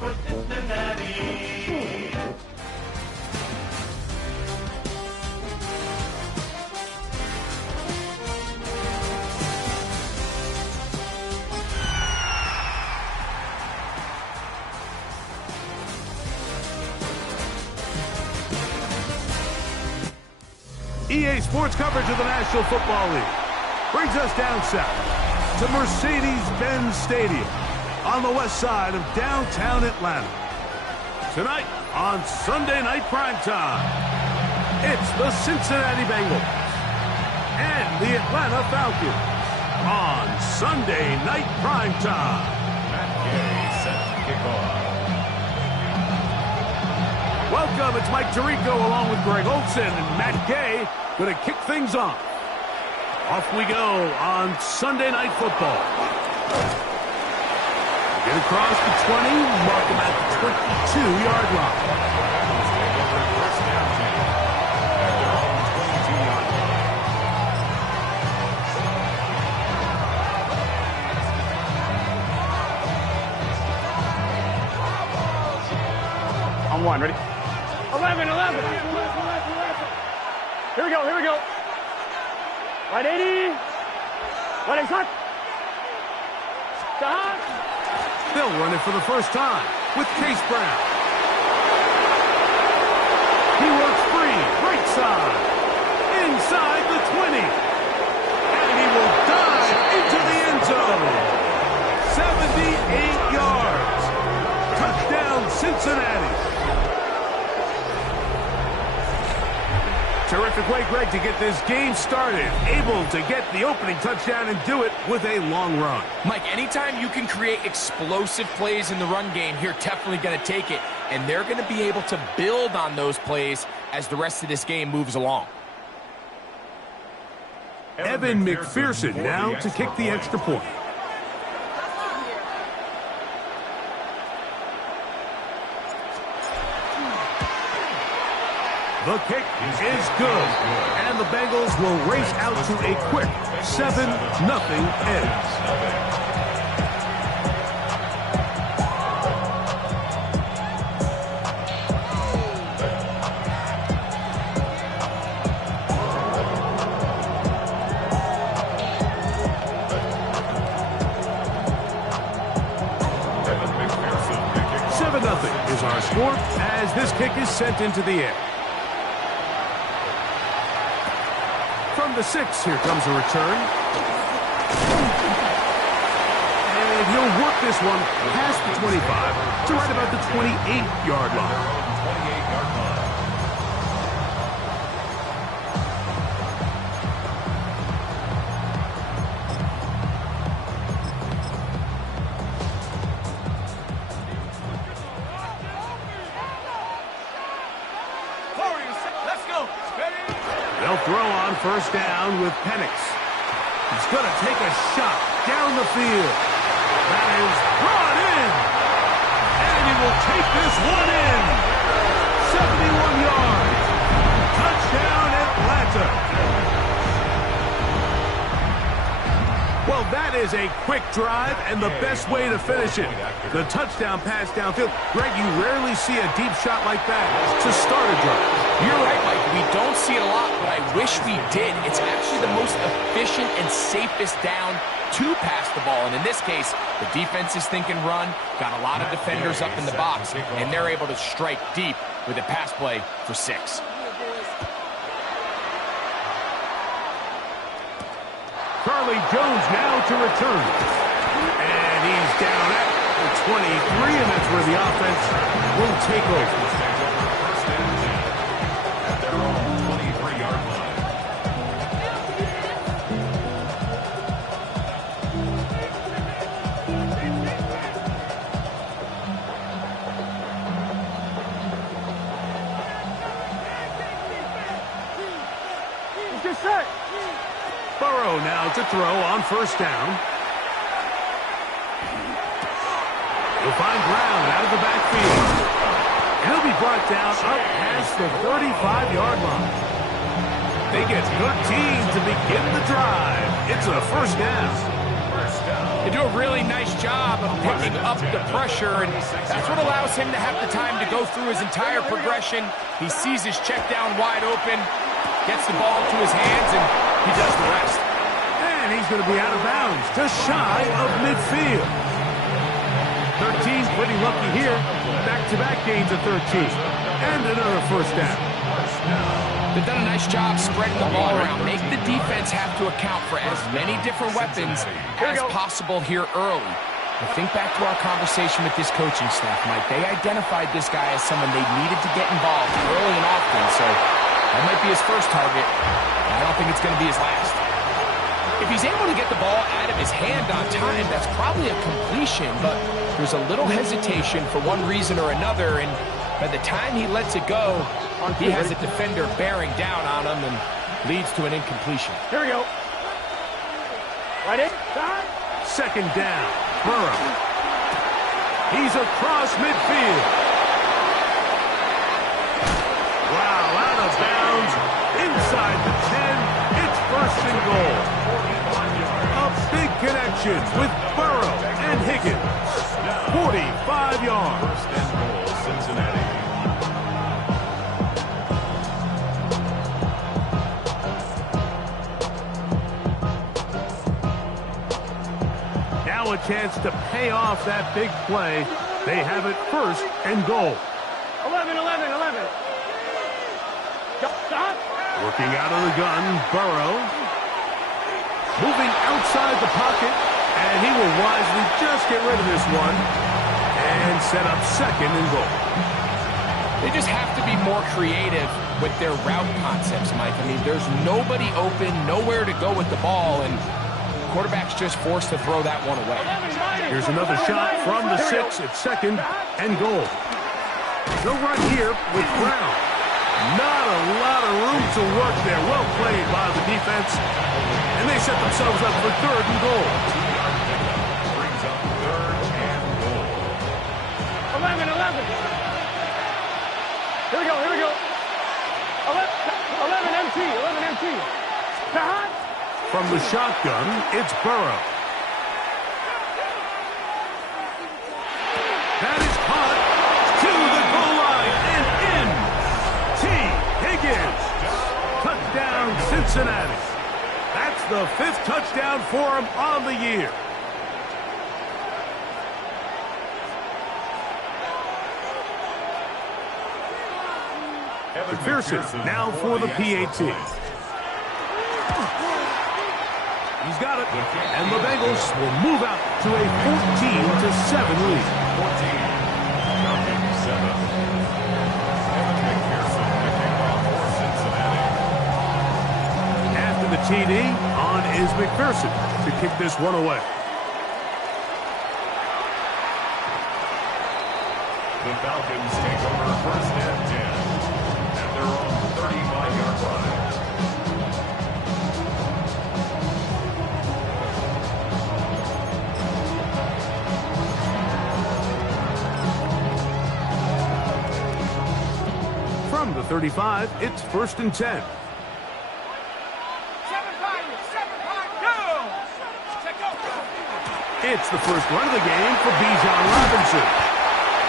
for Cincinnati. EA Sports coverage of the National Football League brings us down south to Mercedes-Benz Stadium on the west side of downtown Atlanta. Tonight on Sunday Night Primetime, it's the Cincinnati Bengals and the Atlanta Falcons on Sunday Night Primetime. Matt Gay set to kick off. Welcome, it's Mike Tirico along with Greg Olson and Matt Gay going to kick things off. Off we go on Sunday Night Football. Get across the 20, mark him at the 22-yard line. First down, team. At their own 22-yard line. On one, ready? 11. Here we go. Right 80. Right hot. Stop. They'll run it for the first time with Case Brown. He works free, right side, inside the 20. And he will dive into the end zone. 78 yards. Touchdown, Cincinnati. Terrific way, Greg, to get this game started. Able to get the opening touchdown and do it with a long run. Mike, anytime you can create explosive plays in the run game, you're definitely going to take it. And they're going to be able to build on those plays as the rest of this game moves along. Evan McPherson now to kick the extra point. The kick is good, and the Bengals will race out to a quick 7-0 edge. 7-0 is our score as this kick is sent into the air. From the 6, here comes a return. And he'll work this one past the 25 to right about the 28-yard line. 28-yard line. They'll throw on first down with Penix. He's going to take a shot down the field. That is brought in. And he will take this one in. 71 yards. Touchdown, Atlanta. Well, that is a quick drive and the best way to finish it. The touchdown pass downfield. Greg, you rarely see a deep shot like that to start a drive. You're right, Mike. We don't see it a lot, but I wish we did. It's actually the most efficient and safest down to pass the ball. And in this case, the defense is thinking run, got a lot of defenders up in the box, and they're able to strike deep with a pass play for 6. Charlie Jones now to return. And he's down at the 23, and that's where the offense will take over. First down, team. At their own 23-yard line. Just set. Burrow now to throw on first down. He'll find Brown out of the backfield. He'll be brought down up past the 35-yard line. They get 13 to begin the drive. It's a first down. First They do a really nice job of picking up the pressure, and that's what allows him to have the time to go through his entire progression. He sees his check down wide open, gets the ball into his hands, and he does the rest. And he's going to be out of bounds, just shy of midfield. 13's pretty lucky here. Back-to-back gains of 13. And another first down. They've done a nice job spreading the ball around. Make the defense have to account for as many different weapons as possible here early. But think back to our conversation with this coaching staff, Mike. They identified this guy as someone they needed to get involved early and often, so that might be his first target. I don't think it's going to be his last. If he's able to get the ball out of his hand on time, that's probably a completion, but there's a little hesitation for one reason or another, and by the time he lets it go, he has a defender bearing down on him and leads to an incompletion. Here we go. Right in. Second down. Burrow. He's across midfield. Wow, out of bounds. Inside the 10. It's first and goal. A big connection with Burrow and Higgins. 45 yards. First and goal, Cincinnati. Now a chance to pay off that big play. They have it first and goal. 11. Stop. Working out of the gun, Burrow. Moving outside the pocket, and he will wisely just get rid of this one and set up second and goal. They just have to be more creative with their route concepts, Mike. I mean, there's nobody open, nowhere to go with the ball, and quarterback's just forced to throw that one away. Here's another shot from the 6 at second and goal. No run here with Brown. Not a lot of room to work there. Well played by the defense. And they set themselves up for third and goal. Brings up third and goal. 11. Here we go. 11 MT. From the shotgun, it's Burrow. That is caught to the goal line and in. T. Higgins. Touchdown, Cincinnati. That's the 5th touchdown for him on the year. McPherson now for the PAT. He's got it, and the Bengals will move out to a 14-7 lead. 14, Falcons 7. Evan McPherson picking off for Cincinnati. After the TD, on is McPherson to kick this one away. The Falcons take over first and 10 at their own 35-yard line. From the 35, it's first and 10. It's the first run of the game for Bijan Robinson.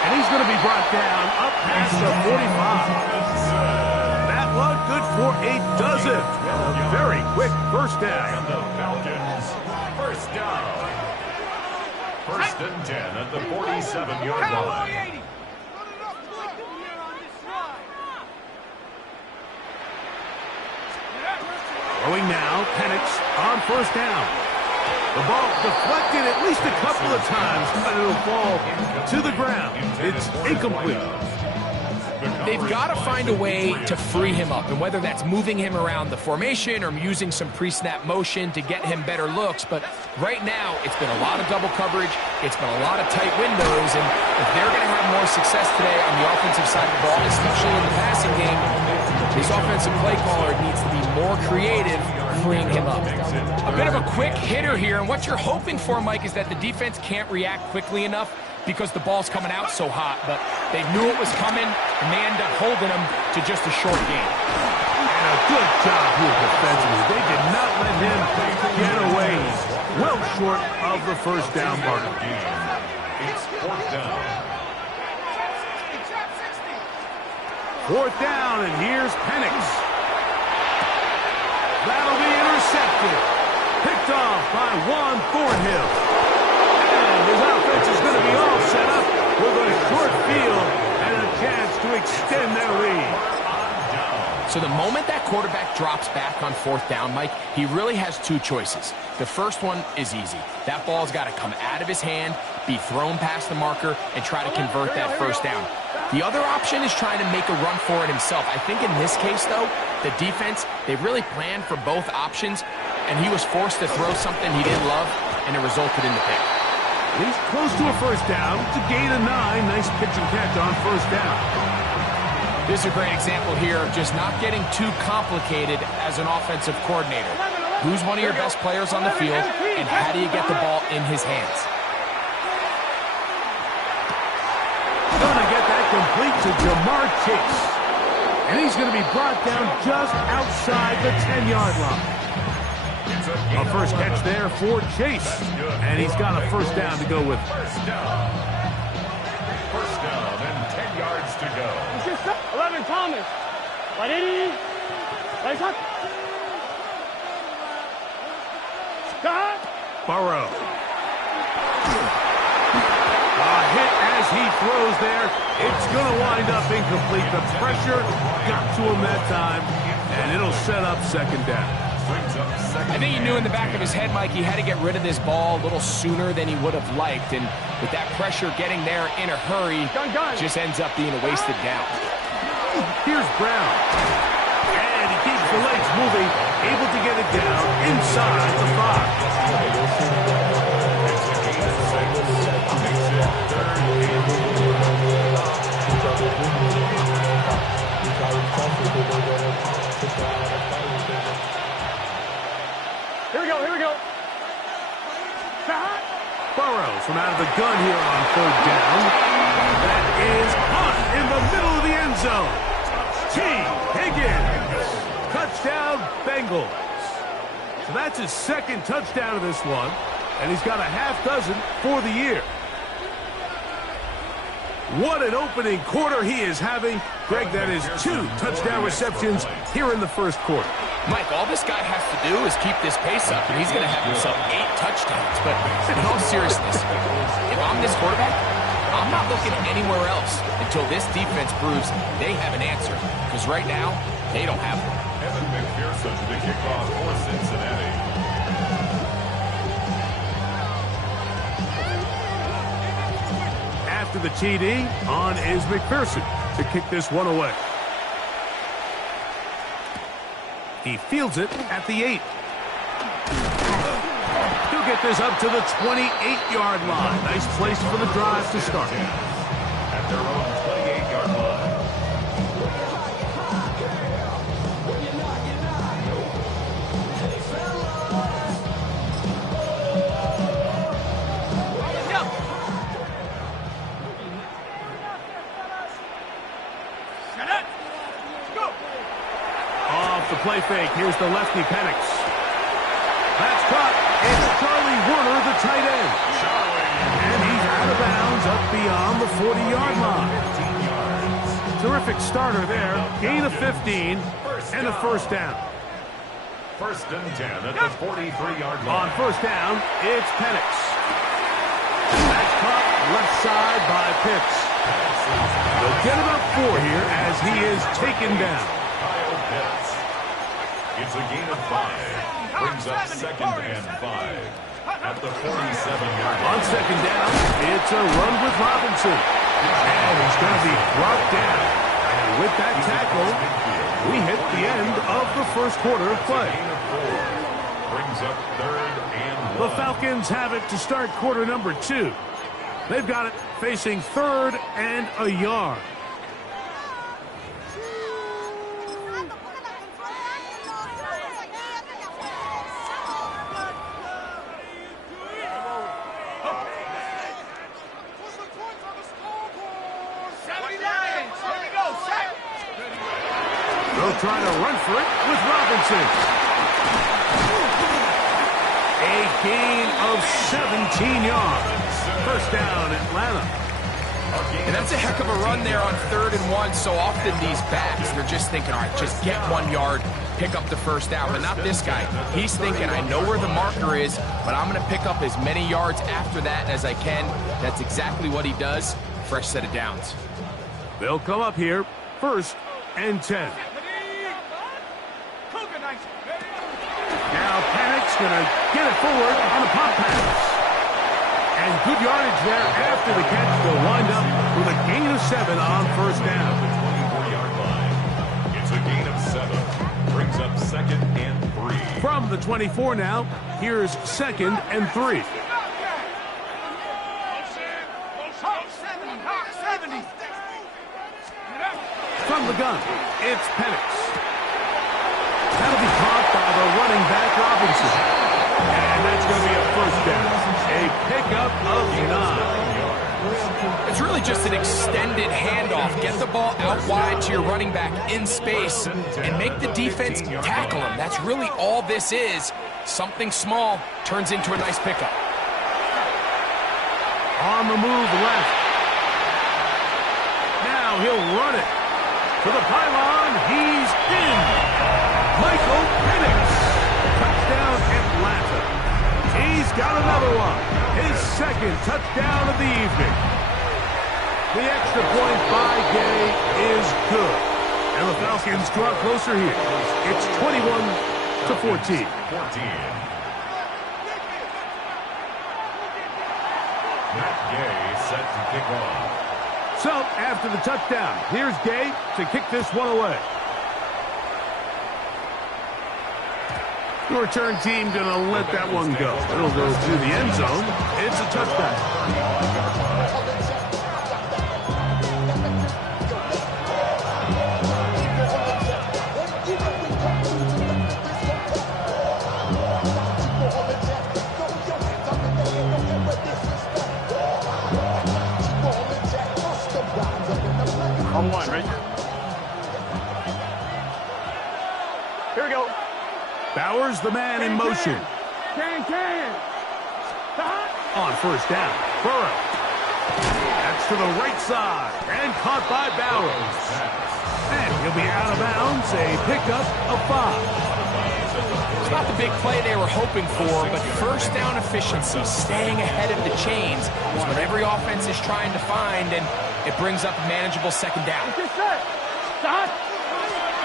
And he's going to be brought down up past the 45. That one good for a dozen. A very quick first down. And the Falcons first down. First and 10 at the 47-yard line. Throwing now, Penix on first down. The ball deflected at least a couple of times, but it'll fall to the ground. It's incomplete. They've got to find a way to free him up, and whether that's moving him around the formation or using some pre-snap motion to get him better looks. But right now, it's been a lot of double coverage. It's been a lot of tight windows, and if they're going to have more success today on the offensive side of the ball, especially in the passing game, this offensive play caller needs to be more creative, freeing him up. A bit of a quick hitter here, and what you're hoping for, Mike, is that the defense can't react quickly enough because the ball's coming out so hot, but they knew it was coming, and they end up holding him to just a short game. And a good job here defensively. They did not let him get away. Well short of the first down marker. It's fourth down. Fourth down, and here's Penix. That'll be intercepted. Picked off by Juan Thornhill. And his offense is going to be all set up with a short field and a chance to extend their lead. So the moment that quarterback drops back on fourth down, Mike, he really has two choices. The first one is easy. That ball's got to come out of his hand, be thrown past the marker, and try to convert that first down. The other option is trying to make a run for it himself. I think in this case, though, the defense, they really planned for both options, and he was forced to throw something he didn't love, and it resulted in the pick. He's close to a first down. It's a gain of 9. Nice pitch and catch on first down. This is a great example here of just not getting too complicated as an offensive coordinator. Who's one of your best players on the field, and how do you get the ball in his hands? Gonna get that complete to Jamar Chase. And he's going to be brought down just outside the 10-yard line. A first catch there for Chase. And he's got a first down to go with. First down and 10 yards to go. 11 Thomas. What did he? Stop. Burrow. A hit as he throws there. It's going to wind up incomplete. The pressure got to him that time, and it'll set up second down. I think he knew in the back of his head, Mike, he had to get rid of this ball a little sooner than he would have liked, and with that pressure getting there in a hurry, just ends up being a wasted down. Here's Brown. And he keeps the legs moving, able to get it down inside the 5. Here we go. Burrow from out of the gun here on third down. That is caught in the middle of the end zone. T. Higgins. Touchdown, Bengals. So that's his second touchdown of this one, and he's got a half dozen for the year. What an opening quarter he is having. Greg, that is 2 touchdown receptions here in the first quarter. Mike, all this guy has to do is keep this pace up, and he's going to have himself 8 touchdowns. But in all seriousness, if I'm this quarterback, I'm not looking anywhere else until this defense proves they have an answer. Because right now, they don't have one. Evan McPherson to kick off for Cincinnati. After the TD, on is McPherson to kick this one away. He fields it at the 8. He'll get this up to the 28-yard line. Nice place for the drive to start. At their own 28-yard line. Play fake. Here's the lefty Penix. That's caught. It's Charlie Werner, the tight end. And he's out of bounds up beyond the 40-yard line. Terrific starter there. Gain of 15 and a first down. First and 10 at the 43-yard line. On first down, it's Penix. That's caught left side by Pitts. They'll get about 4 here as he is taken down. Kyle Pitts. It's a gain of 5. Brings up second and 5 at the 47-yard line. On second down, it's a run with Robinson. And he's going to be brought down. And with that tackle, we hit the end of the first quarter of play. Brings up third and 1. The Falcons have it to start quarter number 2. They've got it facing third and a yard. They'll try to run for it with Robinson. A gain of 17 yards. First down, Atlanta. And that's a heck of a run there on 3rd and 1. So often these backs, they're just thinking, all right, just get 1 yard, pick up the first down. But not this guy. He's thinking, I know where the marker is, but I'm going to pick up as many yards after that as I can. That's exactly what he does. Fresh set of downs. They'll come up here, 1st and 10. Now Panic's going to get it forward on a pop pass. And good yardage there after the catch. They'll wind up with a gain of 7 on 1st down. The 24-yard line. It's a gain of 7. Brings up 2nd and 3. From the 24 now, here's 2nd and 3. From the gun, it's Penix. That'll be caught by the running back Robinson. And that's going to be a first down. A pickup of 9. It's really just an extended handoff. Get the ball out wide to your running back in space and make the defense tackle him. That's really all this is. Something small turns into a nice pickup. On the move left. Now he'll run it. To the pylon, he's in. Michael Penix. Touchdown, Atlanta. He's got another one. His 2nd touchdown of the evening. The extra point by Gay is good. And the Falcons draw closer here. It's 21-14. Matt Gay set to kick off. So, after the touchdown, here's Gay to kick this one away. The return team going to let that one go. It'll go to the end zone. It's a touchdown. On 1, right? Here we go. Bowers, the man in motion. On 1st down, Burrow. That's to the right side and caught by Bowers. And he'll be out of bounds, a pickup of 5. It's not the big play they were hoping for, but first down efficiency, staying ahead of the chains, is what every offense is trying to find, and it brings up a manageable 2nd down.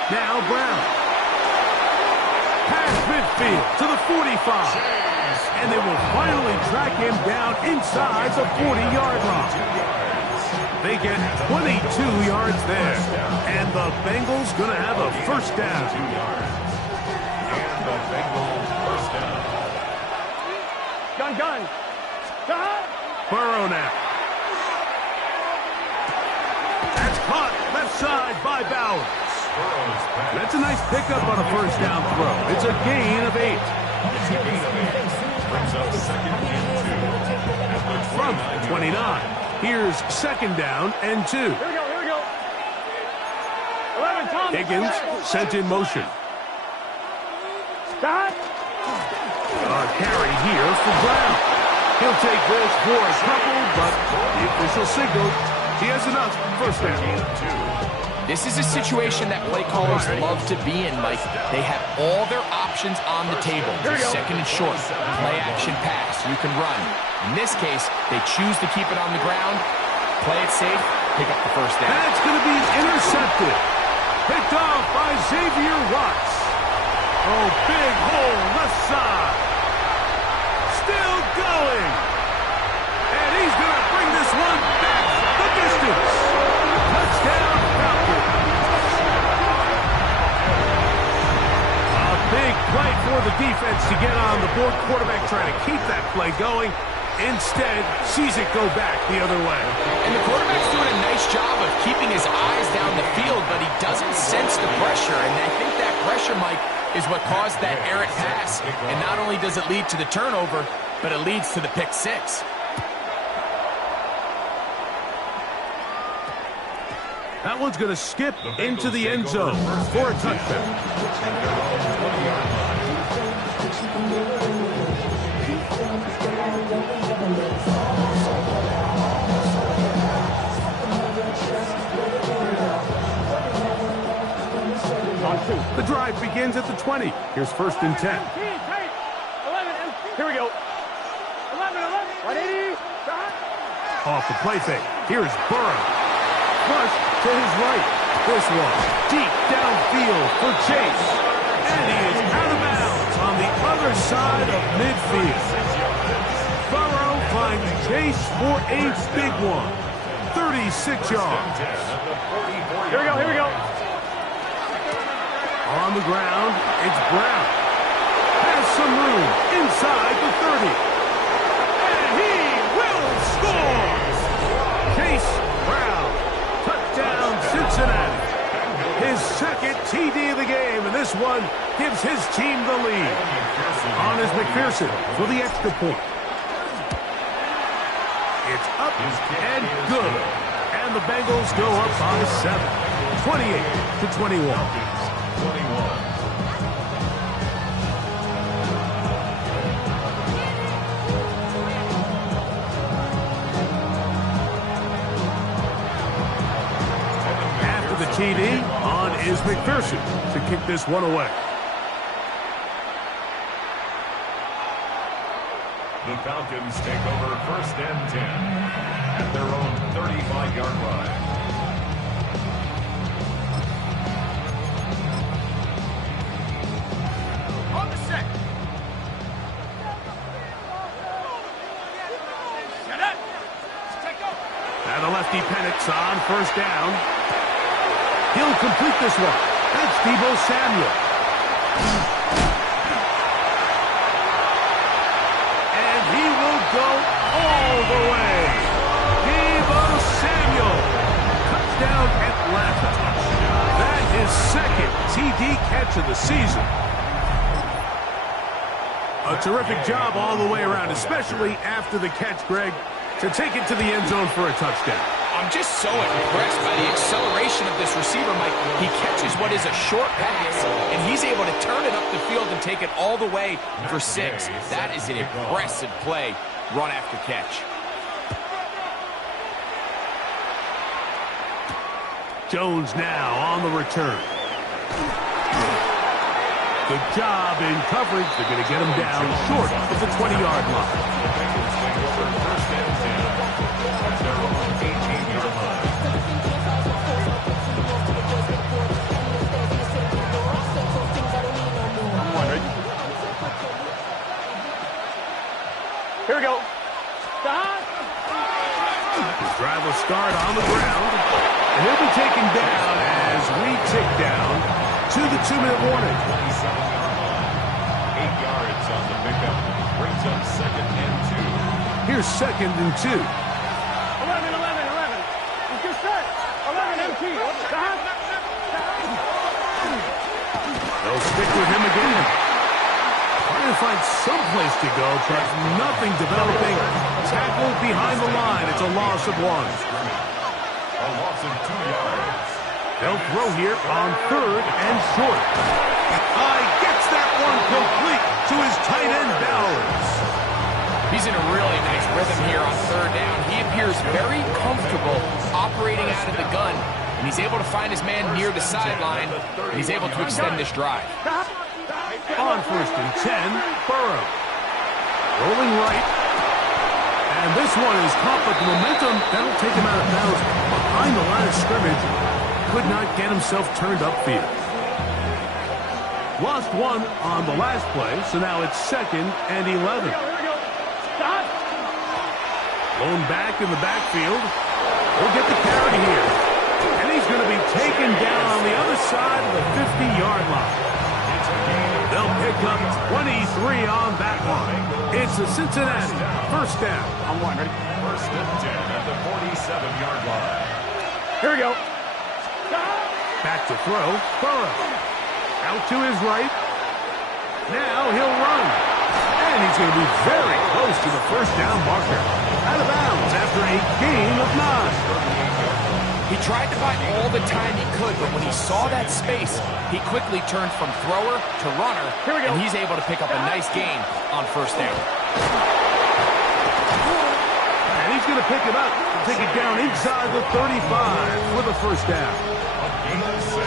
Now Brown. Past midfield to the 45. And they will finally track him down inside the 40-yard line. They get 22 yards there. And the Bengals going to have a first down. And the Bengals first down. Gun. Burrow now. That's caught left side by Bowers. That's a nice pickup on a first down throw. It's a gain of 8. It's a gain of 8. Brings up 2nd and 2. From 29. Here's 2nd down and 2. Here we go. 11, Thomas. Higgins sent in motion. Stop. A carry here for Brown. He'll take this for a couple, but the official signal he has enough. First down. This is a situation that play callers love to be in, Mike. They have all their options on the table. 2nd and short, play action pass, you can run. In this case, they choose to keep it on the ground, play it safe, pick up the first down. That's going to be intercepted. Picked off by Xavier Watts. Oh, big hole left side. Still going. And he's going to bring this one back the distance. Touchdown, Falcons. A big play for the defense to get on the board. Quarterback trying to keep that play going. Instead, sees it go back the other way. And the quarterback's doing a nice job of keeping his eyes down the field, but he doesn't sense the pressure. And I think that pressure, Mike, is what caused that errant pass. And not only does it lead to the turnover, but it leads to the pick 6. That one's going to skip into the end zone for a touchdown. begins at the 20. Here's 1st and 10. 11, here we go. 11, 180. Off the play fake. Here's Burrow. Flush to his right. This one deep downfield for Chase. And he is out of bounds on the other side of midfield. Burrow finds Chase for a big one. 36 yards. Here we go, here we go. On the ground, it's Brown. Has some room inside the 30. And he will score! Chase Brown, touchdown Cincinnati. His 2nd TD of the game, and this one gives his team the lead. On is McPherson for the extra point. It's up and good. And the Bengals go up by 7. 28-21. After the TD, on is McPherson to kick this one away. The Falcons take over 1st and 10 at their own 35-yard line. On the set. And the lefty Penix on 1st down. He'll complete this one. That's Deebo Samuel. And he will go all the way. Deebo Samuel. Touchdown Atlanta. That is 2nd TD catch of the season. A terrific job all the way around, especially after the catch, Greg, to take it to the end zone for a touchdown. I'm just so impressed by the acceleration of this receiver, Mike. He catches what is a short pass, and he's able to turn it up the field and take it all the way for 6. That is an impressive play, run after catch. Jones now on the return. Good job in coverage. They're going to get him down short of the 20-yard line. The Bengals take over 1st and 10 at their own 18-yard line. Here we go. Stop. His drive will start on the ground, and he'll be taken down as we tick down to the 2-minute warning. 27-yard line. 8 yards on the pickup. Brings up 2nd and 2. Here's 2nd and 2. 11. It's your set. 11 MT. Stop. They'll stick with him again. Trying to find some place to go, but nothing developing. Tackled behind the line. It's a loss of 1. A loss of 2 yards. They'll throw here on 3rd and short. Gets that one complete to his tight end, Bowers. He's in a really nice rhythm here on 3rd down. He appears very comfortable operating out of the gun, and he's able to find his man near the sideline, and he's able to extend this drive. On 1st and 10, Burrow. Rolling right. And this one is caught, but the momentum, that'll take him out of bounds behind the line of scrimmage. Could not get himself turned upfield. Lost 1 on the last play, so now it's 2nd and 11. Blown back in the backfield. He'll get the carry here. And he's going to be taken down on the other side of the 50-yard line. They'll pick up 23 on that one. It's a Cincinnati 1st down. On 1, ready? 1st and 10 at the 47-yard line. Here we go. Back to throw. Burrow. Out to his right. Now he'll run. And he's going to be very close to the 1st down marker. Out of bounds after a gain of 9. He tried to buy all the time he could, but when he saw that space, he quickly turned from thrower to runner, and he's able to pick up a nice gain on 1st down. And he's going to pick it up and take it down inside the 35 for the 1st down. A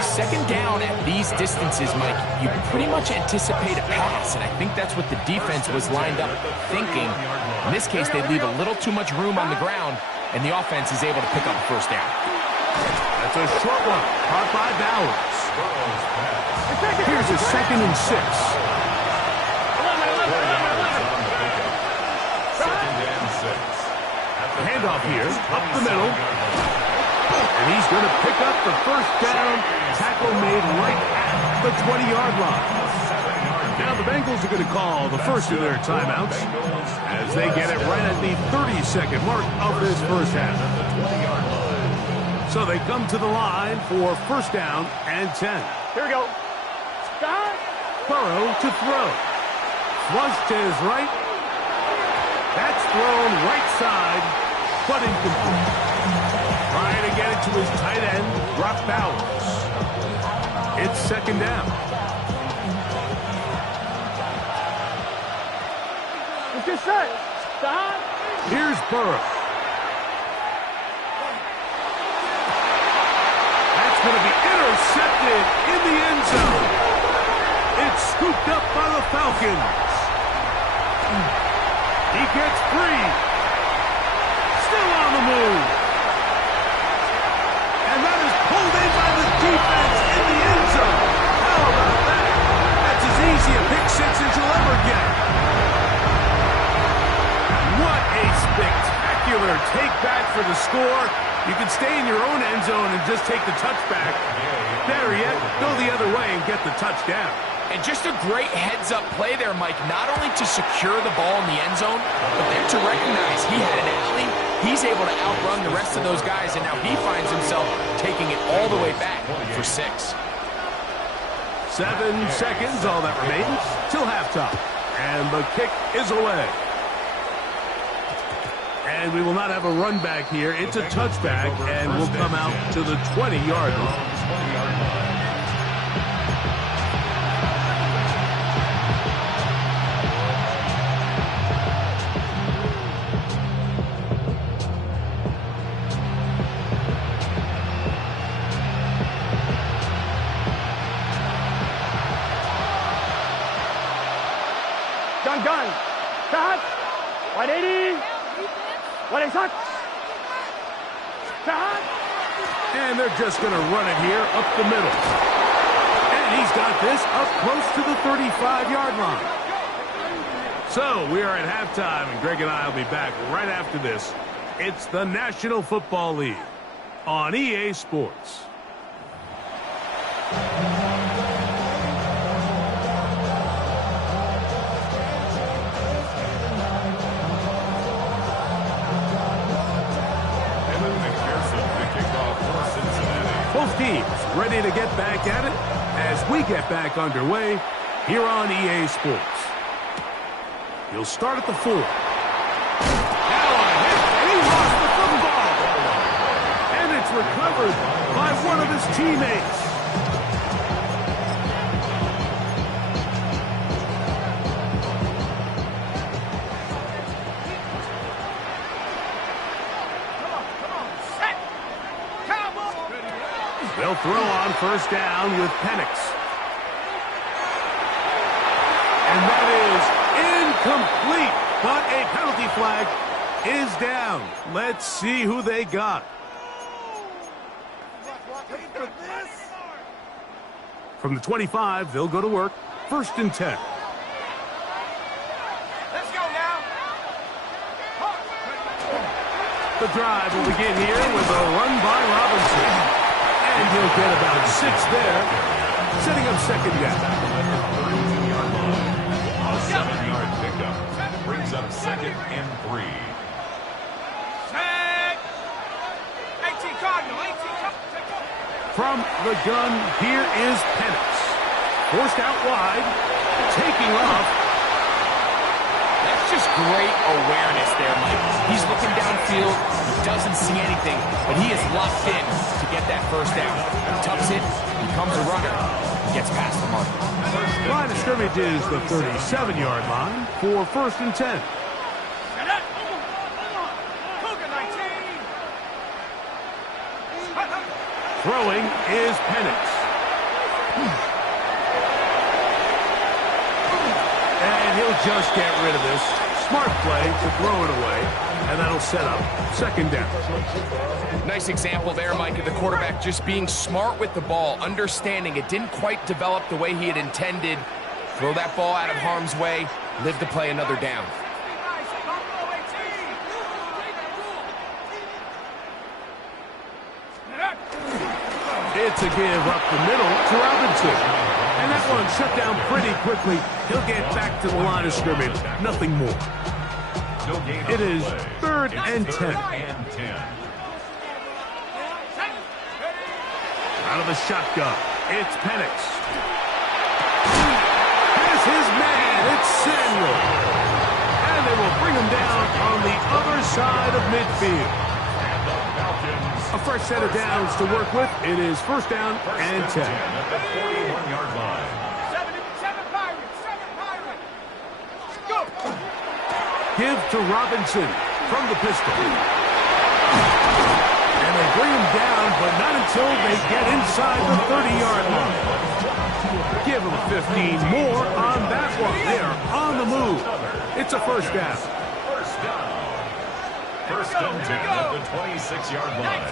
Second down at these distances, Mike, you pretty much anticipate a pass, and I think that's what the defense was lined up thinking. In this case, they leave a little too much room on the ground, and the offense is able to pick up a first down. That's a short one, caught by Bowers. Here's a 2nd and 6. Handoff here, up the middle. And he's going to pick up the first down. Tackle made right at the 20-yard line. Now the Bengals are going to call the first of their timeouts as they get it right at the 30-second mark of this first half. So they come to the line for first down and 10. Here we go. Start. Burrow to throw. Flush to his right. That's thrown right side, but incomplete. Trying to get it to his tight end, Brock Bowers. It's second down. It's just set. Stop. Here's Burrow. That's going to be intercepted in the end zone. It's scooped up by the Falcons. He gets free. Still on the move. And that is pulled in by the defense in the end zone. How about that? That's as easy a pick six as you'll ever get. What a spectacular take back for the score. You can stay in your own end zone and just take the touchback. Better yet, go the other way and get the touchdown. And just a great heads-up play there, Mike, not only to secure the ball in the end zone, but then to recognize he had an alley. He's able to outrun the rest of those guys, and now he finds himself taking it all the way back for 6. 7 seconds, all that remains, till halftime. And the kick is away. And we will not have a run back here. It's a touchback, and we'll come out to the 20-yard line. Gun. Start. 180. 180. Start. And they're just going to run it here up the middle. And he's got this up close to the 35-yard line. So we are at halftime, and Greg and I will be back right after this. It's the National Football League on EA Sports. Both teams ready to get back at it as we get back underway here on EA Sports. He'll start at the 4. Now on a hit, and he lost the football. And it's recovered by one of his teammates. They'll throw on first down with Penix. And that is incomplete, but a penalty flag is down. Let's see who they got. From the 25, they'll go to work. First and 10. Let's go now. The drive will begin here with a run by Robinson. And he'll get about 6 there, setting up second down. A 7-yard pickup brings up 2nd and 3. 18 Cardinal. From the gun, here is Penix. Forced out wide, taking off. That's just great awareness there, Mike. He's looking downfield. He doesn't see anything, but he is locked in to get that first down. He tucks it, becomes a runner, and gets past the mark. Line of scrimmage is the 37-yard line for first and 10. Throwing is Penix. And he'll just get rid of this. Smart play to throw it away, and that'll set up second down. Nice example there, Mike, of the quarterback just being smart with the ball, understanding it didn't quite develop the way he had intended. Throw that ball out of harm's way, live to play another down. It's a give up the middle to Robinson. And that one shut down pretty quickly. He'll get back to the line of scrimmage. Nothing more. It is 3rd and 10. Out of the shotgun, it's Penix. Here's his man, it's Samuel. And they will bring him down on the other side of midfield. A fresh set of downs to work with. It is 1st down and 10. At the 41-yard line. Give to Robinson from the pistol. And they bring him down, but not until they get inside the 30-yard line. Give him 15 more on that one. They are on the move. It's a 1st down. 1st and 10 at the 26-yard line.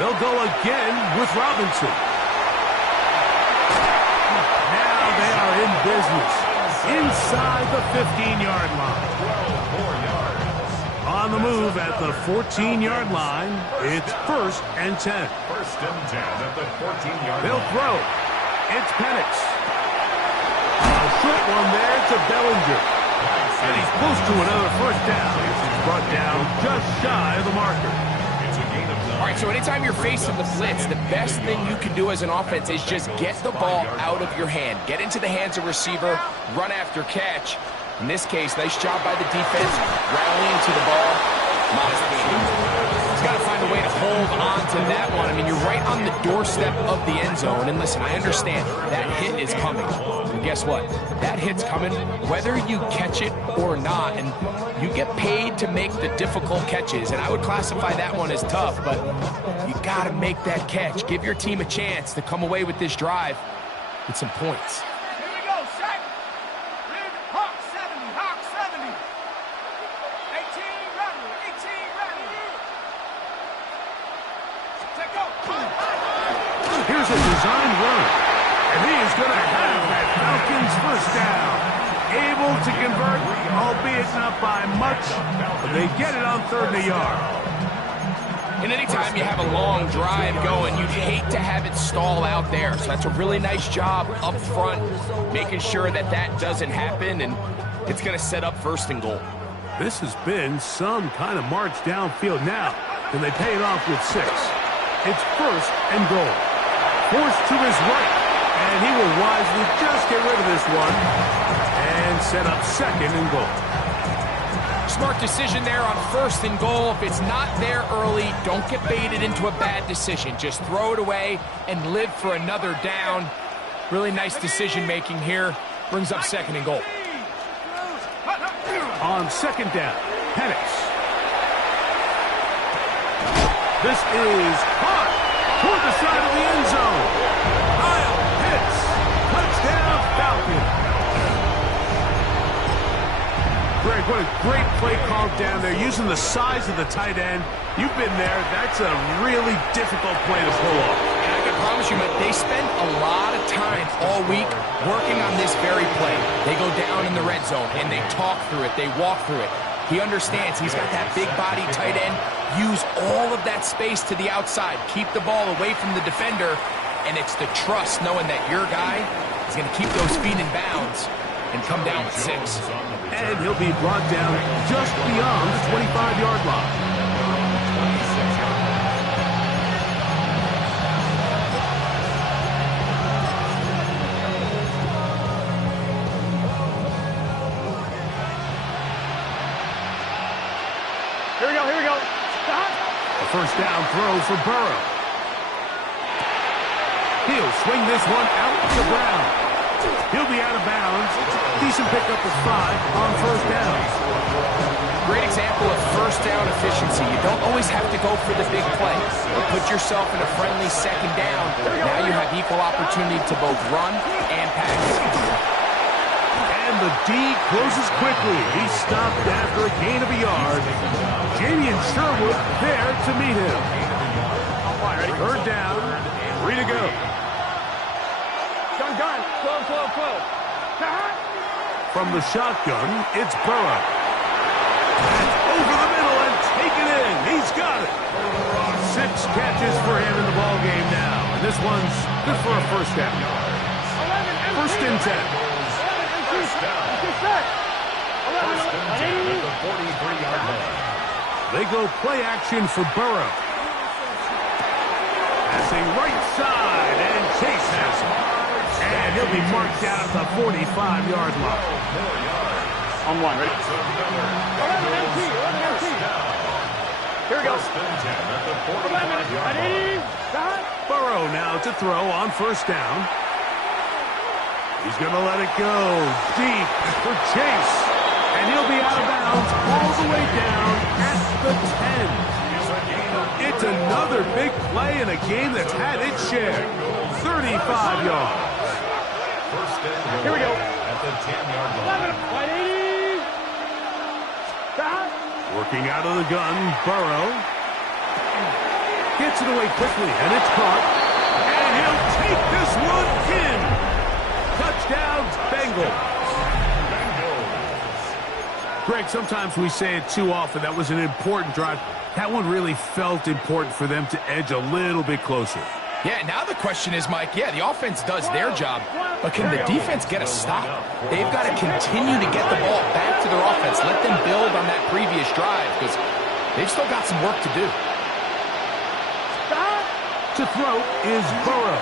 They'll go again with Robinson. Now they are in business. Inside the 15-yard line. 4 yards. On the move at the 14-yard line, it's 1st and 10. 1st and 10 at the 14-yard line. They'll throw. It's Penix. A short one there to Bellinger. And he's close to another 1st down. He's brought down just shy of the marker. It's a gain of 9. All right, so anytime you're facing the blitz, the best thing you can do as an offense is just get the ball out of your hand. Get into the hands of receiver, run after catch. In this case, nice job by the defense, rallying to the ball. Modest gain. He's got to find a way to hold on to that one. I mean, you're right on the doorstep of the end zone. And listen, I understand that hit is coming. And guess what? That hit's coming whether you catch it or not. And you get paid to make the difficult catches. And I would classify that one as tough, but you got to make that catch. Give your team a chance to come away with this drive with some points. Here's a designed run, and he is going to have that Falcons 1st down. Able to convert, albeit not by much, but they get it on 3rd and a yard. And anytime you have a long drive going, you'd hate to have it stall out there. So that's a really nice job up front, making sure that that doesn't happen, and it's going to set up 1st and goal. This has been some kind of march downfield now, and they pay it off with 6. It's 1st and goal. Forced to his right, and he will wisely just get rid of this one and set up 2nd and goal. Smart decision there on 1st and goal. If it's not there early, don't get baited into a bad decision. Just throw it away and live for another down. Really nice decision making here. Brings up 2nd and goal. On 2nd down, Penix. This is caught toward the side of the end zone. Kyle Pitts, touchdown Falcons. Greg, what a great play call down there, using the size of the tight end. You've been there. That's a really difficult play to pull off. And I can promise you, they spend a lot of time all week working on this very play. They go down in the red zone, and they talk through it. They walk through it. He understands he's got that big body tight end. Use all of that space to the outside. Keep the ball away from the defender. And it's the trust knowing that your guy is going to keep those feet in bounds and come down with 6. And he'll be brought down just beyond the 25-yard line. Here we go. A 1st down throw for Burrow. He'll swing this one out to Brown. He'll be out of bounds. Decent pickup of 5 on 1st down. Great example of first down efficiency. You don't always have to go for the big play, but put yourself in a friendly second down. Now you have equal opportunity to both run and pass. And the D closes quickly. He stopped after a gain of a yard. Jamian Sherwood there to meet him. Third down, 3 to go. Gun. 12. From the shotgun, it's Burrow. Over the middle and taken in. He's got it. 6 catches for him in the ball game now. And this one's good for a first down. First and 10. First down. First and 10 at the 43-yard line. They go play action for Burrow. Passing right side, and Chase has him. And he'll be marked down at the 45-yard line. On one. Ready? 11 MT. Here we go. First and 10 at the 45-yard line. Burrow now to throw on first down. He's going to let it go deep for Chase. And he'll be out of bounds all the way down at the 10. It's another big play in a game that's had its share. 35 yards. First and goal. Here we go. At the 10-yard line. 180. Working out of the gun, Burrow. Gets it away quickly, and it's caught. And he'll take this one in. Touchdown, Bengals. Greg, sometimes we say it too often. That was an important drive. That one really felt important for them to edge a little bit closer. Yeah, now the question is, Mike, yeah, the offense does their job, but can the defense get a stop? They've got to continue to get the ball back to their offense. Let them build on that previous drive because they've still got some work to do. To throw is Burrow.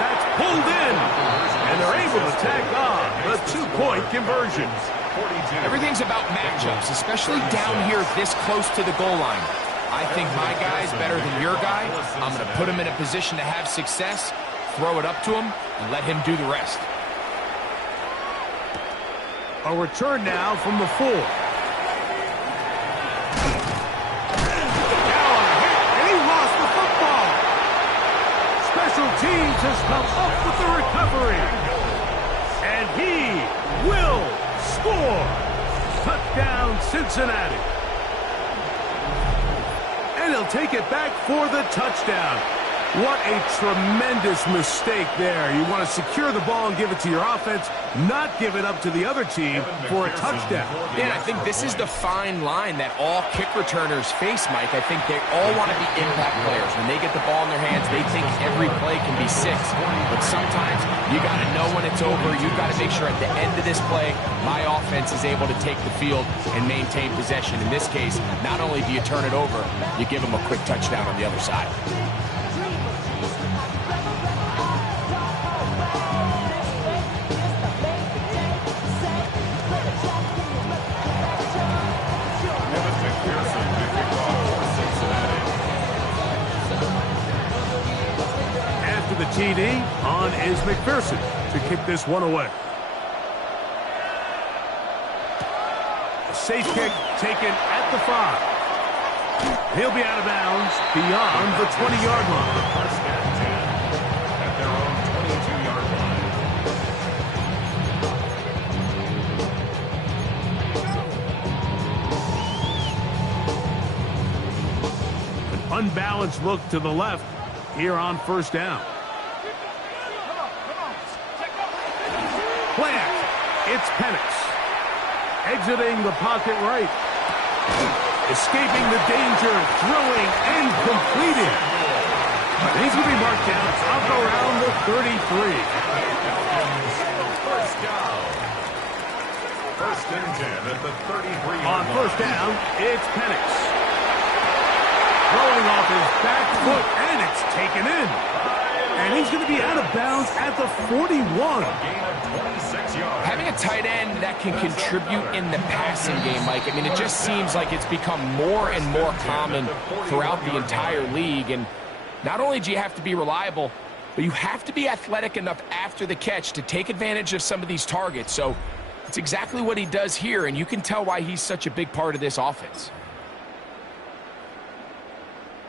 That's pulled in, and they're able to tack on the 2-point conversion. Everything's about matchups, especially down here this close to the goal line. I think my guy's better than your guy. I'm going to put him in a position to have success, throw it up to him, and let him do the rest. A return now from the 4. Now a hit, and he lost the football. Special teams has come up with the recovery. And he will score. Touchdown, Cincinnati. And he'll take it back for the touchdown. What a tremendous mistake there. You want to secure the ball and give it to your offense, not give it up to the other team for a touchdown. Yeah, I think this is the fine line that all kick returners face, Mike. I think they all want to be impact players. When they get the ball in their hands, they think every play can be 6. But sometimes you got to know when it's over. You've got to make sure at the end of this play, my offense is able to take the field and maintain possession. In this case, not only do you turn it over, you give them a quick touchdown on the other side. The TD on is McPherson to kick this one away. A safe kick taken at the 5. He'll be out of bounds beyond the 20-yard line. First and 10 at their own 22-yard line. An unbalanced look to the left here on first down. Play action. It's Penix. Exiting the pocket right. Escaping the danger, throwing and completing. And he's going to be marked down up around the 33. First down. First and 10 at the 33. On first down, it's Penix. Throwing off his back foot, and it's taken in. And he's going to be out of bounds at the 41. Having a tight end that can contribute in the passing game, Mike, I mean, it just seems like it's become more and more common throughout the entire league. And not only do you have to be reliable, but you have to be athletic enough after the catch to take advantage of some of these targets. So It's exactly what he does here, and you can tell why he's such a big part of this offense.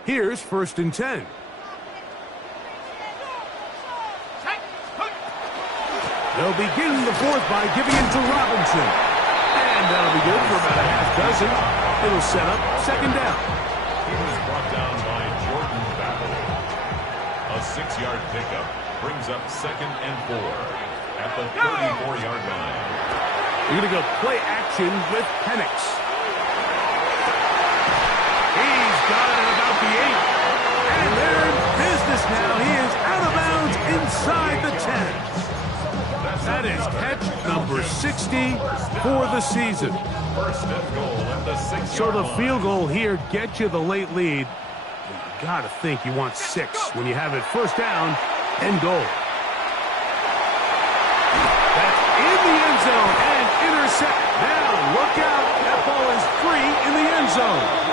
Here's 1st and 10. They'll begin the 4th by giving it to Robinson. And that'll be good for about a half dozen. It'll set up 2nd down. He was brought down by Jordan Battle. A 6-yard pickup brings up 2nd and 4 at the 34-yard line. You're going to go play action with Penix. He's got it at about the 8. And they're in business now. He is out of bounds inside the 10. That is catch number 60 for the season. First and goal at the 6-yard So the line. field goal here gets you the late lead. You got to think you want 6 when you have it 1st down and goal. That's in the end zone and intercept. Now look out. That ball is free in the end zone.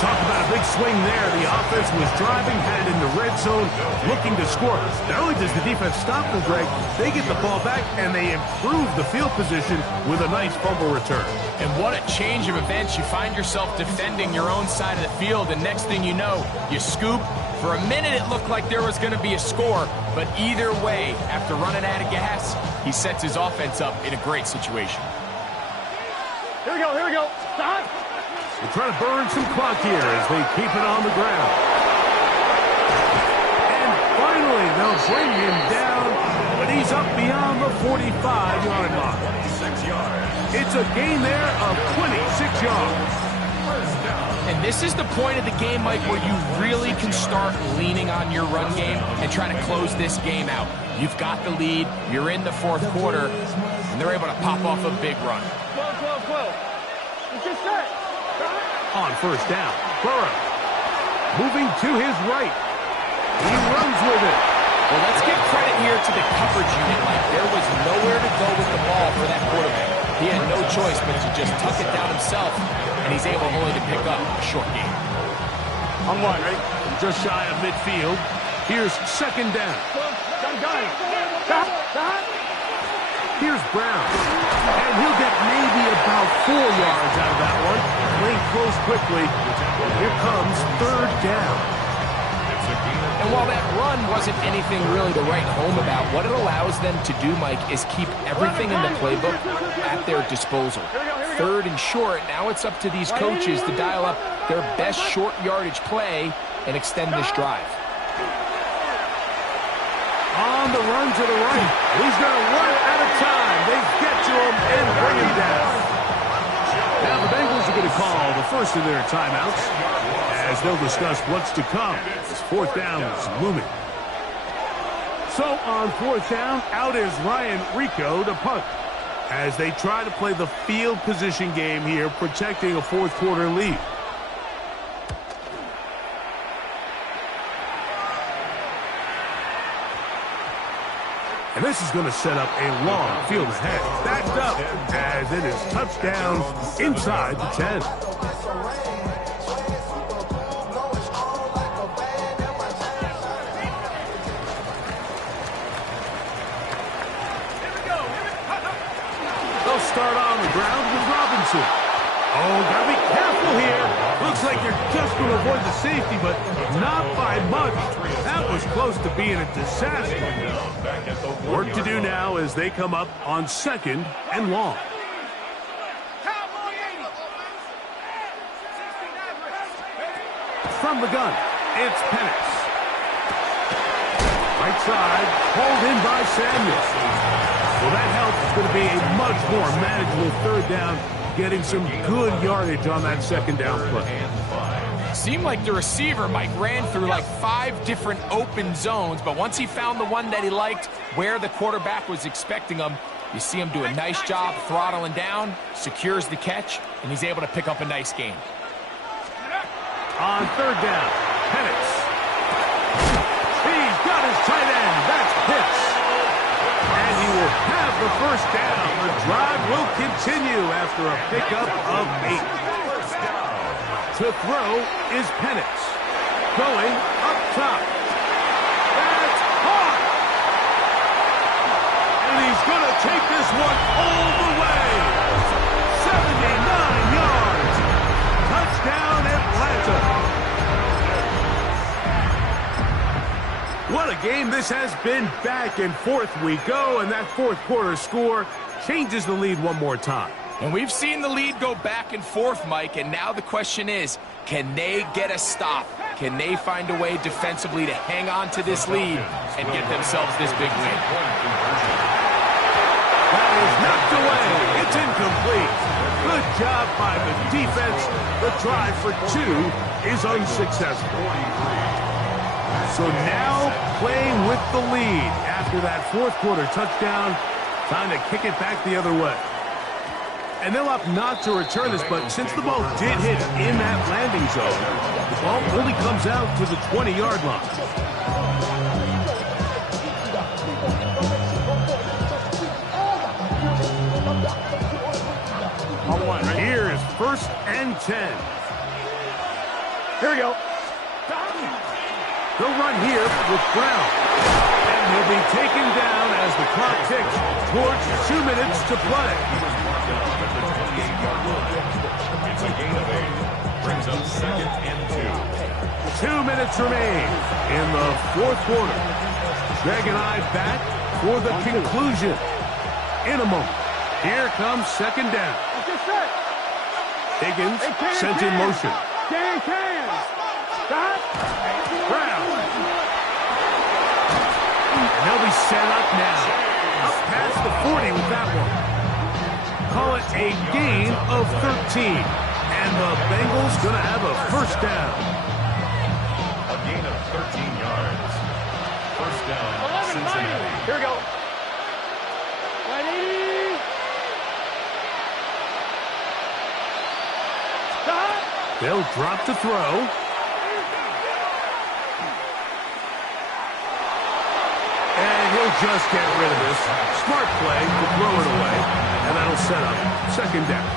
Talk about a big swing there. The offense was driving, headed in the red zone, looking to score. Not only does the defense stop them, Greg, they get the ball back, and they improve the field position with a nice fumble return. And what a change of events. You find yourself defending your own side of the field, and next thing you know, you scoop. For a minute, it looked like there was going to be a score, but either way, after running out of gas, he sets his offense up in a great situation. Here we go, here we go. Stop. They try to burn some clock here as they keep it on the ground. And finally, they'll bring him down, but he's up beyond the 45-yard line. 6 yards. It's a gain there of 26 yards. And this is the point of the game, Mike, where you really can start leaning on your run game and try to close this game out. You've got the lead, you're in the 4th quarter, and they're able to pop off a big run. 12. It's just set. On 1st down, Burrow moving to his right. He runs with it. Well, let's give credit here to the coverage unit. Like, there was nowhere to go with the ball for that quarterback. He had no choice but to just tuck it down himself, and he's able only to pick up a short gain. On 1, ready? Just shy of midfield. Here's 2nd down. Got it. Stop. Here's Brown. And he'll get maybe about 4 yards out of that one. Playing close quickly. Here comes 3rd down. And while that run wasn't anything really to write home about, what it allows them to do, Mike, is keep everything in the playbook at their disposal. 3rd and short, now it's up to these coaches to dial up their best short yardage play and extend this drive. On the run to the right. He's going to run at a time. They get to him and bring him down. Now the Bengals are going to call the first of their timeouts as they'll discuss what's to come. This 4th down is looming. So on 4th down, out is Ryan Rico to punt as they try to play the field position game here, protecting a 4th quarter lead. And this is going to set up a long field ahead. Backed up as it is touchdown inside the 10. They'll start on the ground with Robinson. Oh, gotta be careful here. Looks like they're just going to avoid the safety, but not by much. That was close to being a disaster. Work to do now as they come up on 2nd and long. From the gun, it's Penix. Right side, pulled in by Samuels. Well, that help is going to be a much more manageable 3rd down, getting some good yardage on that 2nd down play. Seemed like the receiver, Mike, ran through like 5 different open zones, but once he found the one that he liked, where the quarterback was expecting him, you see him do a nice job throttling down, secures the catch, and he's able to pick up a nice gain. On 3rd down, Penix. He's got his tight end. That's Pitts. And he will have the 1st down. The drive will continue after a pickup of 8. To throw is Penix. Going up top. That's caught. And he's going to take this one all the way. 79 yards. Touchdown, Atlanta. What a game this has been. Back and forth we go, and that fourth quarter score changes the lead one more time. And we've seen the lead go back and forth, Mike, and now the question is, can they get a stop? Can they find a way defensively to hang on to this lead and get themselves this big win? That is knocked away. It's incomplete. Good job by the defense. The drive for two is unsuccessful. So now playing with the lead after that fourth quarter touchdown, time to kick it back the other way. And they'll opt not to return this, but since the ball did hit in that landing zone, the ball only comes out to the 20-yard line. Here is 1st and 10. Here we go. They'll run here with Brown. And he'll be taken down as the clock ticks towards 2 minutes to play. It's a gain of 8. Brings up 2nd and 2. 2 minutes remain in the fourth quarter. Greg and I back for the conclusion in a moment. Here comes 2nd down. Higgins sent in motion. Brown. And they'll be set up now. Up past the 40 with that one. Call it a gain of 13. And the Bengals going to have a 1st down. A gain of 13 yards. 1st down, Cincinnati. Here we go. Ready? Stop. They'll drop to throw. And he'll just get rid of this. Smart play to throw it away. And that'll set up 2nd down.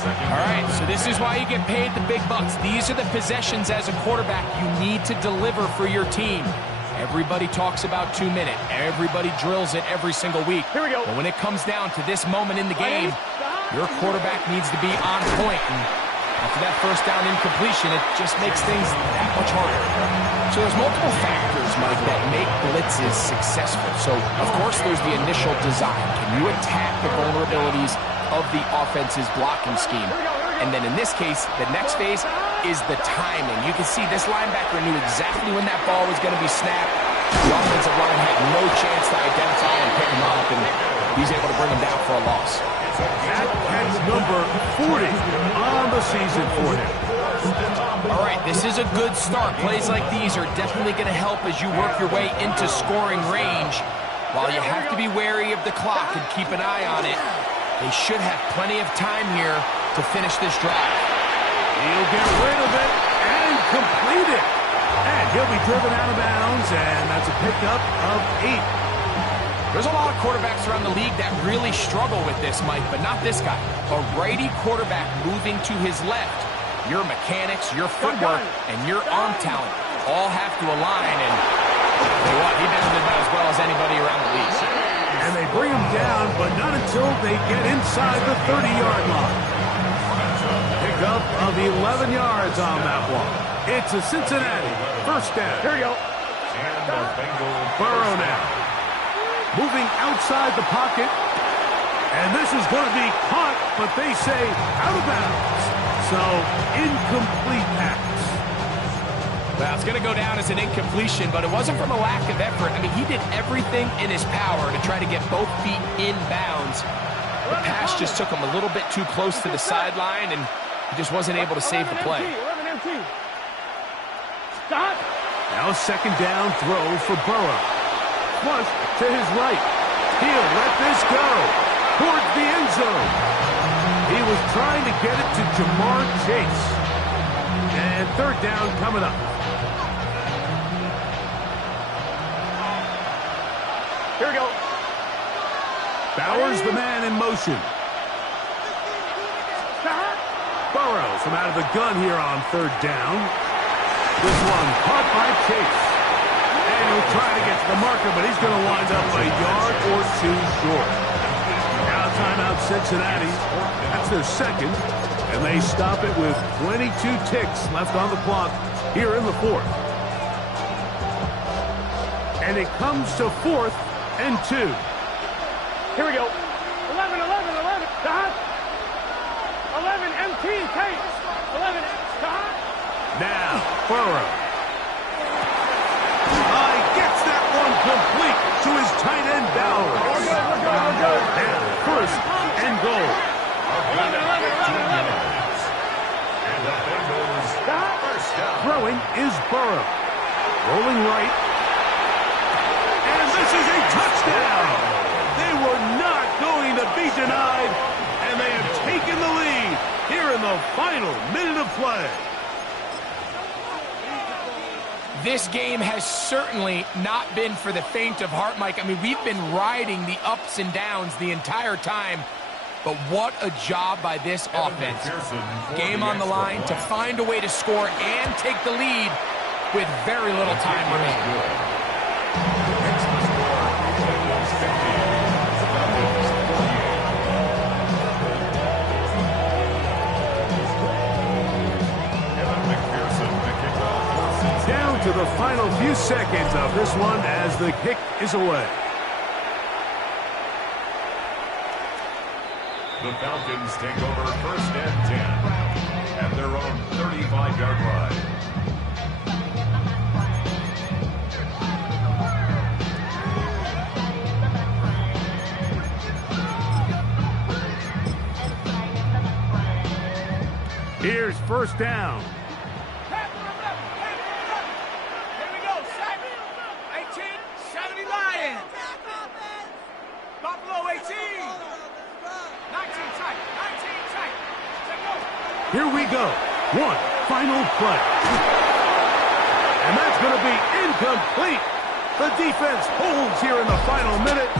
All right, so this is why you get paid the big bucks. These are the possessions as a quarterback you need to deliver for your team. Everybody talks about 2 minute. Everybody drills it every single week. Here we go. But when it comes down to this moment in the game, your quarterback needs to be on point. And after that 1st down incompletion, it just makes things that much harder. So there's multiple factors, Mike, that make blitzes successful. So, of course, there's the initial design. Can you attack the vulnerabilities of the offense's blocking scheme? And then in this case, the next phase is the timing. You can see this linebacker knew exactly when that ball was going to be snapped. The offensive line had no chance to identify and pick him up, and he's able to bring him down for a loss. That catch number 40 on the season for him. All right, this is a good start. Plays like these are definitely going to help as you work your way into scoring range. While you have to be wary of the clock and keep an eye on it, they should have plenty of time here to finish this drive. He'll get rid of it and complete it. And he'll be driven out of bounds, and that's a pickup of 8. There's a lot of quarterbacks around the league that really struggle with this, Mike, but not this guy. A righty quarterback moving to his left. Your mechanics, your footwork, and your arm talent all have to align, and you know what? He does it about as well as anybody around the league. And they bring him down, but not until they get inside the 30-yard line. Pickup of 11 yards on that one. It's a Cincinnati 1st down. Here we go. And the Bengals Burrow now. Moving outside the pocket. And this is going to be caught, but they say out of bounds. So, incomplete pass. Well, it's going to go down as an incompletion, but it wasn't from a lack of effort. I mean, he did everything in his power to try to get both feet in bounds. The pass just took him a little bit too close to the sideline, and he just wasn't able to save the play. 11 MT. Stop. Now 2nd down throw for Burrow. Flush to his right. He'll let this go towards the end zone. He was trying to get it to Jamar Chase. And 3rd down coming up. Here we go. Bowers the man in motion. Stop. Burrow from out of the gun here on 3rd down. This one caught by Chase. Daniels trying to get to the marker, but he's going to wind up a yard or two short. Now timeout Cincinnati. That's their second, and they stop it with 22 ticks left on the clock here in the fourth. And it comes to 4th and 2. Here we go. 11, 11, 11. Dot. 11, MT, Kate. 11, dot. Now, Burrow. Gets that one complete to his tight end, Bowers. We're good. And first and goal. 11, 11, 11, 11. And the Bengals first down. Throwing is Burrow. Rolling right. And this is a touchdown. They were not going to be denied, and they have taken the lead here in the final minute of play. This game has certainly not been for the faint of heart, Mike. I mean, we've been riding the ups and downs the entire time, but what a job by this offense. Game on the line to find a way to score and take the lead with very little time remaining. Down to the final few seconds of this one as the kick is away. The Falcons take over first and 10 at their own 35-yard line. Here's first down. Here we go. One final play. And that's going to be incomplete. The defense holds here in the final minute.